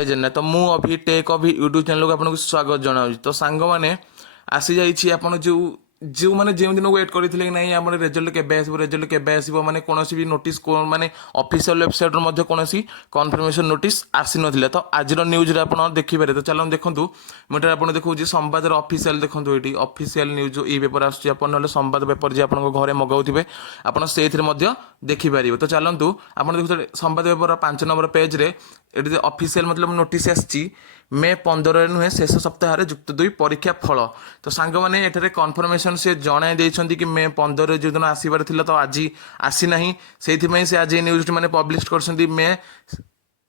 जय जगन्नाथ। तो मु अभी टेक अभी यूट्यूब चैनल को आपको स्वागत जनाऊँ। तो सांग मैंने आसी जाइए आप जो मैंने जो दिन वेट करते कि नहीं आम रेजल्ट केबे आसो माने कौन भी नोटिस माने ऑफिशियल वेबसाइट कौन कन्फर्मेशन नोटिस आसी ना। तो आज न्यूज आप देखिपारे। तो चलो देखूँ मुझे आपको देखा संवाद ऑफिशियल देखो ये ऑफिशियल न्यूज ये पेपर आना संवाद पेपर जी आप घरे मगाऊे आप देखिपारे। तो चलतु आप देखते संवाद पेपर 5 नंबर पेज रे ये ऑफिशियल मतलब नोटिस आसी मे 15 नुहे शेष सप्ताह जुक्त 2 परीक्षा फल। तो सांग मैंने ये कन्फर्मेशन से जणाई देइछंती कि मे 15 जो दिन आसबार तो आज आसी ना से आज न्यूज मैंने पब्लिश कर मे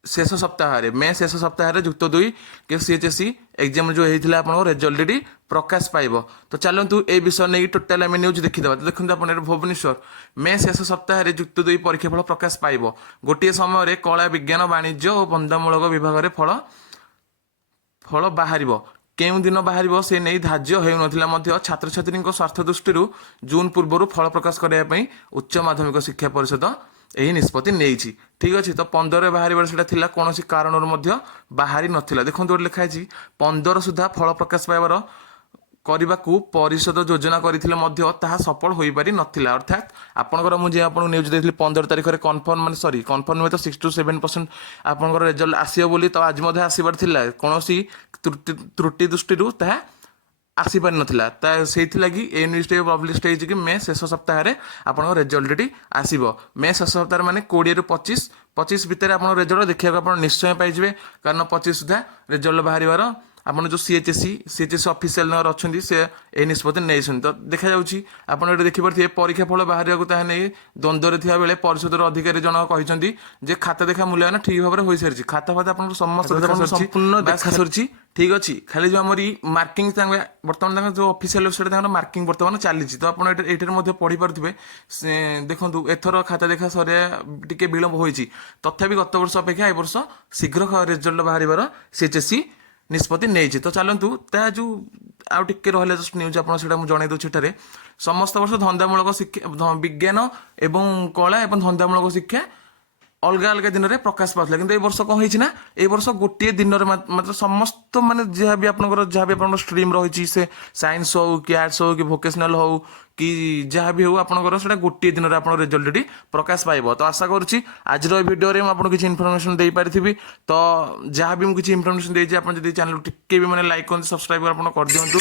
शेष सप्ताह जुक्त 2 के CHSE एग्जाम जो होता है रेजल्ट प्रकाश पाइब। तो चलतु ए विषय नहीं टोटाल आम न्यूज देखीदा। तो देखते आप भुवनेश्वर मे शेष सप्ताह जुक्त 2 परीक्षा फल प्रकाश पाइब। गोटे समय कला विज्ञान वाणिज्य और बंधमूलक विभाग में फल बाहर केउ दिन बाहर से नहीं धार्य हो छात्र छात्री स्वार्थ दृष्टि जून पूर्व फल प्रकाश करने उच्च माध्यमिक शिक्षा परिषद यही निष्पत्ति नहीं। ठीक अच्छे। तो 15 बाहर से कौन कारण बाहरी नाला। देखो गोटे लिखाई 15 सुधा फल प्रकाश पाइबार करने को परिषद योजना करते सफल हो पारि नाला। अर्थात आपंकर मुझे आपको न्यूज देखी 15 तारीख में कन्फर्म मान सॉरी कन्फर्म तो 6 to 7% आपंकर रिजल्ट आसो तो आज आसबार कौन त्रुटि दृष्टि आसीपार नाला। से लगी ए न्यूज पब्लिश कि मे शेष सप्ताह आप रेजल्ट आसो। मे शेष सप्ताह माने 20 ରୁ 25 भितर आप रेजल्ट देखा आप निश्चय पाइबे कारण 25 सुधा रेजल्ट बाहर आप जो CHSE ऑफिशियल अच्छा से ए निष्पत्ति नहीं। तो देखा आप देखिए परीक्षा फल बाहर नहीं द्वंद्व थी बेले परिषद अधिकारी जन कहते खाता देखा मूल्यांकन ठीक भाव में हो सारी खाता फाता आप समस्त संपूर्ण देखा सरी। ठीक अच्छे। खाली जो आम मार्किंग बर्तमान जो ऑफिशियल वेबसाइट मार्किंग बर्तमान चली। तो आप पढ़ी पारे देखो एथर खाता देखा सर टे विलम्ब होती तथापि गत वर्ष अपेक्षा ए वर्ष शीघ्र रिजल्ट बाहर CHSE निष्पत्ति नहीं। तो चलतु जो आउ टे रहा जस्ट न्यूज आप जन दूसरे समस्त वर्ष धंदामूलक शिक्षा विज्ञान एवं कला एवं धंदामूलक शिक्षा अलग अलग दिन में प्रकाश पाता कि वर्ष कौन होना ए वर्ष गोटे दिन मतलब समस्त माने जहाँ भी आप स्ट्रीम रही से साइंस हो कि आर्ट्स हो कि भोकेशनल हो कि जहाँ भी हो आपंकर गोटे दिन में आप रिजल्ट प्रकाश पाइब। तो आशा करुँची आज भिडियो आपको किसी इनफर्मेशन दे पारि। तो जहाँ भी मुझे इनफर्मेशन देती आप चैनल टिके भी मैंने लाइक कर सब्सक्राइब कर दिंतु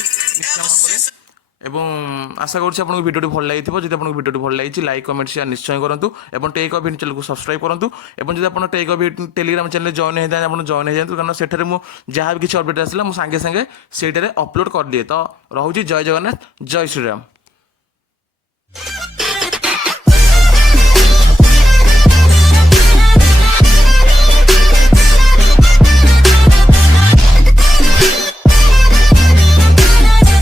एवं आशा करुँच आपको भिडियो भल लगी जब आपको भिडियो भल लगी लाइक कमेंट शेयर निश्चय करूँ और टेक अभी चैनल को सब्सक्राइब करूँ। और जब आप टेक अभी टेलीग्राम चैनल जॉइन होता है आप जॉइन हो जाए कारण सेठारे जहाँ भी किसी अपडेट आसला मुझे सांगे सांगे से अपलोड कर दिए। तो रोचे जय जगन्नाथ जय श्रीराम।